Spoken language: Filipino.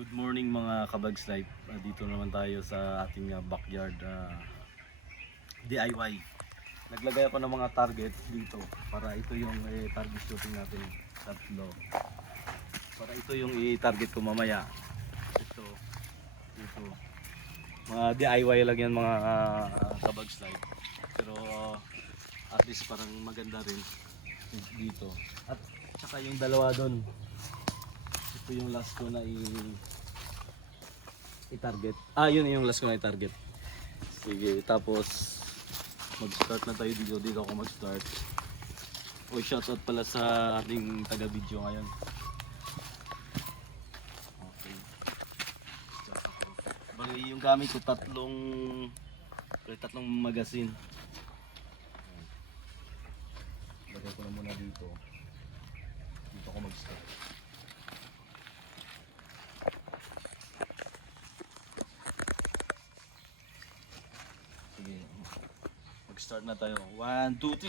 Good morning mga kabags life. Dito naman tayo sa ating backyard DIY. Naglagay ako ng mga target dito para ito yung target shooting natin, tatlo. Para ito yung i-target ko mamaya. Ito. Mga DIY lang yan mga kabags life. Pero at least parang maganda rin dito. At saka yung dalawa doon. Ito yung last ko na i-target. Yun yung last ko na i-target. Sige, tapos mag-start na tayo dito. Dito ako mag-start. Shoutout pala sa ating taga-video ngayon. Okay. Bali yung gamit ko tatlong magazine. Lagay ko na muna dito. Dito ako mag-start. Sige, mag-start na tayo. 1, 2, 3.